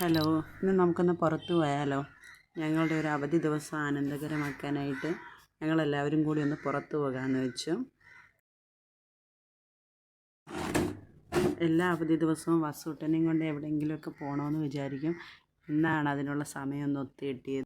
Hello, ഇന്ന് നമുക്കൊന്ന് പുറത്തു പോയാലോ? ഞങ്ങളുടെ ഒരു അവധി ദിവസം ആനന്ദകരമാക്കാനായിട്ട് ഞങ്ങളെല്ലാവരും കൂടി ഒന്ന് പുറത്തു പോകാമെന്ന് വെച്ചു. എല്ലാ അവധി ദിവസവും വസൂട്ടനെയും കൊണ്ട് എവിടെയെങ്കിലുമൊക്കെ പോകണമെന്ന് വിചാരിക്കും. ഇന്നാണ് അതിനുള്ള സമയം ഒന്ന് ഒത്തുകിട്ടിയത്.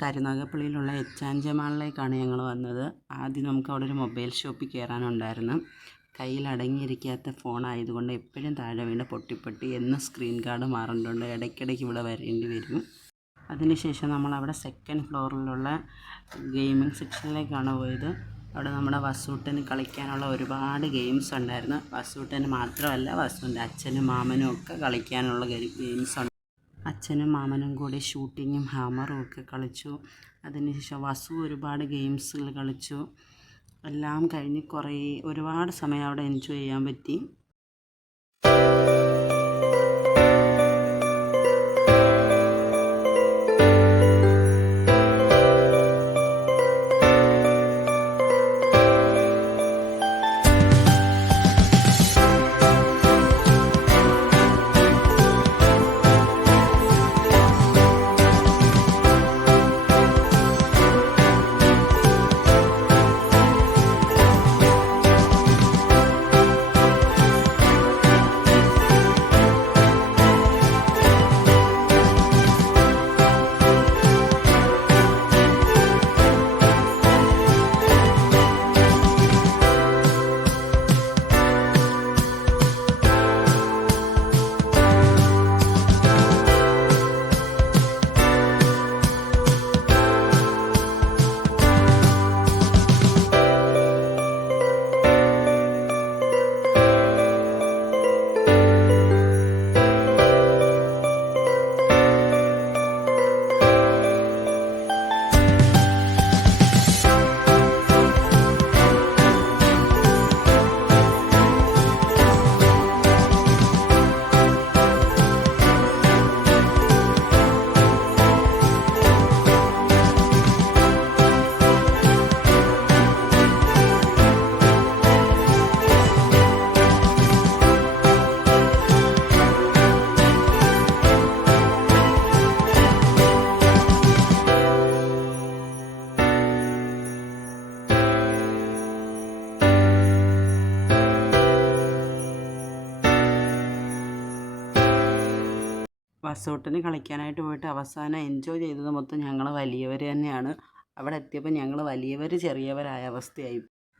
കരുനാഗപ്പള്ളിയിലുള്ള എച്ച് മാളിലേക്കാണ് ഞങ്ങൾ വന്നത്. ആദ്യം നമുക്ക് അവിടെ ഒരു മൊബൈൽ ഷോപ്പിൽ കയറാനുണ്ടായിരുന്നു. കയ്യിൽ അടങ്ങിയിരിക്കാത്ത ഫോണായതുകൊണ്ട് എപ്പോഴും താഴെ വീണ് പൊട്ടി എന്ന് സ്ക്രീൻ ഗാർഡ് മാറേണ്ടതുണ്ട്. ഇടയ്ക്കിടയ്ക്ക് ഇവിടെ വരേണ്ടി വരും. അതിനുശേഷം നമ്മളവിടെ സെക്കൻഡ് ഫ്ലോറിലുള്ള ഗെയിമിംഗ് സെക്ഷനിലേക്കാണ് പോയത്. അവിടെ നമ്മുടെ വസൂട്ടന് കളിക്കാനുള്ള ഒരുപാട് ഗെയിംസ് ഉണ്ടായിരുന്നു. വസൂട്ടന് മാത്രമല്ല, വസുവിൻ്റെ അച്ഛനും മാമനും ഒക്കെ കളിക്കാനുള്ള ഗെയിംസ് ഉണ്ട്. അച്ഛനും മാമനും കൂടി ഷൂട്ടിങ്ങും ഹാമറും ഒക്കെ കളിച്ചു. അതിനുശേഷം വസു ഒരുപാട് ഗെയിംസുകൾ കളിച്ചു. എല്ലാം കഴിഞ്ഞ് ഒരുപാട് സമയം അവിടെ എൻജോയ് ചെയ്യാൻ പറ്റി. വസൂട്ടിന് കളിക്കാനായിട്ട് പോയിട്ട് അവസാനം എൻജോയ് ചെയ്തത് മൊത്തം ഞങ്ങൾ വലിയവർ തന്നെയാണ്. അവിടെ എത്തിയപ്പോൾ ഞങ്ങൾ വലിയവർ ചെറിയവരായ അവസ്ഥയായി.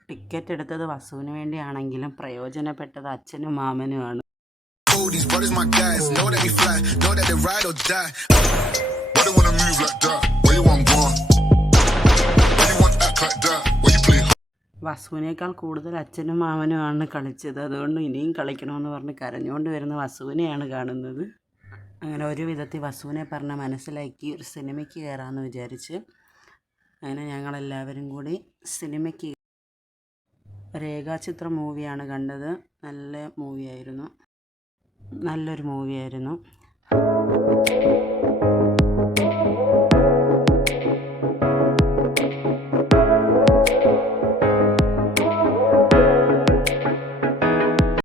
ടിക്കറ്റ് എടുത്തത് വസുവിന് വേണ്ടിയാണെങ്കിലും പ്രയോജനപ്പെട്ടത് അച്ഛനും മാമനുമാണ്. വസുവിനേക്കാൾ കൂടുതൽ അച്ഛനും മാമനുമാണ് കളിച്ചത്. അതുകൊണ്ട് ഇനിയും കളിക്കണമെന്ന് പറഞ്ഞ് കരഞ്ഞുകൊണ്ട് വരുന്ന വസുവിനെയാണ് കാണുന്നത്. അങ്ങനെ ഒരു വിധത്തിൽ വസുവിനെ പറഞ്ഞ് മനസ്സിലാക്കി ഒരു സിനിമയ്ക്ക് കയറാമെന്ന് വിചാരിച്ച് അങ്ങനെ ഞങ്ങളെല്ലാവരും കൂടി സിനിമയ്ക്ക് രേഖാചിത്രം മൂവിയാണ് കണ്ടത്. നല്ലൊരു മൂവിയായിരുന്നു.